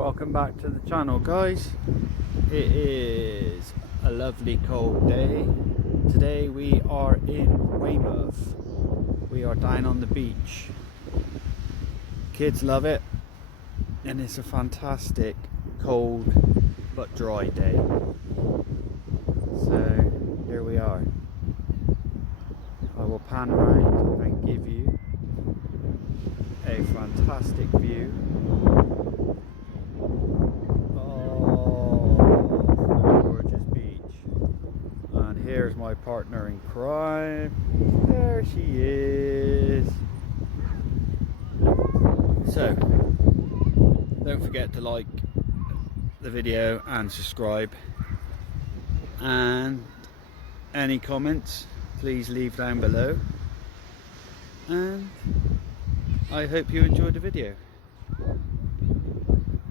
Welcome back to the channel, guys. It is a lovely cold day. Today we are in Weymouth. We are down on the beach. Kids love it, and it's a fantastic cold but dry day. So here we are. I will pan around and give you a fantastic view and here's my partner in crime. There she is. So don't forget to like the video and subscribe, and any comments please leave down below, and I hope you enjoyed the video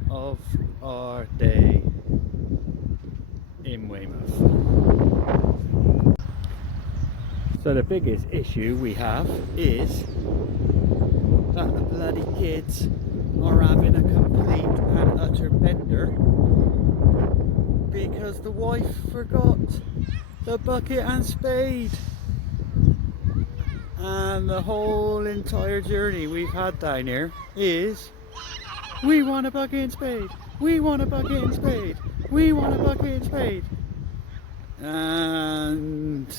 of our day in Weymouth. So the biggest issue we have is that the bloody kids are having a complete and utter bender because the wife forgot the bucket and spade, and the whole entire journey we've had down here is we want a bucket and spade, we want a bucket and spade, we want a bucket and spade. And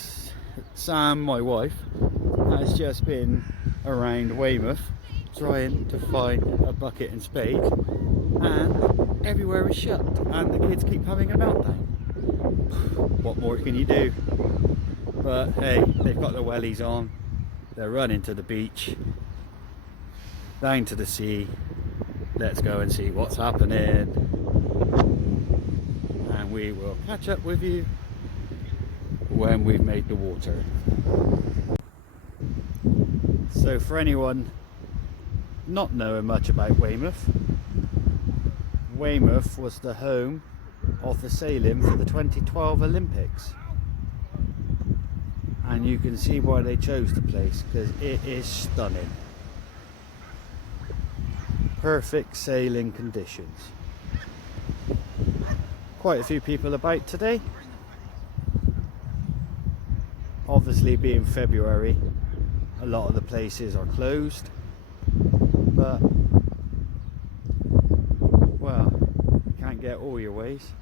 Sam, my wife, has just been around Weymouth trying to find a bucket and spade, and everywhere is shut and the kids keep having a meltdown. What more can you do? But hey, they've got their wellies on, they're running to the beach, down to the sea. Let's go and see what's happening, and we will catch up with you when we've made the water. So for anyone not knowing much about Weymouth, Weymouth was the home of the sailing for the 2012 Olympics, and you can see why they chose the place, because it is stunning. Perfect sailing conditions. Quite a few people about today. Obviously, being February, a lot of the places are closed, but well, you can't get all your ways.